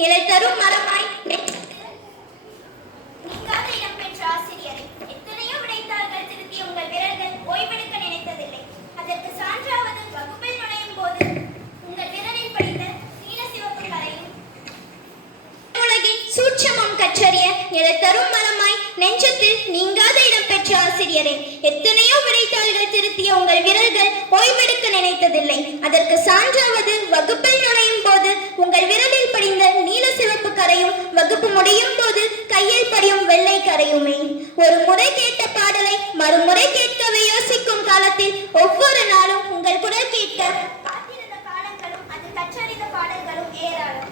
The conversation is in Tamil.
நிலை தரும் மரமாய் நீங்காத இடம் பெற்ற ஆசிரியரை எத்தனையோ விடைத்தாள்கள் திருத்தி உங்கள் விரல்கள் ஓய்வெடுக்க நினைத்ததில்லை. அதற்கு சான்றாவது வகுப்பில் நுழையும் போது உங்கள் விரலில் படித்த நீல சிவப்பு கரையும் உலகின் சூட்சமம் கற்றறிய நிலை தரும் மரமாய் நெஞ்சத்தில் நீங்காத இடம் பெற்ற ஆசிரியரை எத்தனையோ விடைத்தாள்கள் திருத்திய உங்கள் விரல்கள் ஓய்வெடுக்க நினைத்ததில்லை. அதற்கு சான்றாவது வகுப்பில் நுழையும் போது உங்கள் விரலில் படிந்த நீல சிவப்பு கரையும் வகுப்பு முடியும் போது கையில் படியும் வெள்ளை கரையுமே. ஒரு முறை கேட்ட பாடலை மறுமுறை கேட்கவே யோசிக்கும் காலத்தில் ஒவ்வொரு நாளும் உங்கள் குரல் கேட்க காத்திருந்த காலங்களும் அது கற்றறிந்த பாடல்களும் ஏராளம்.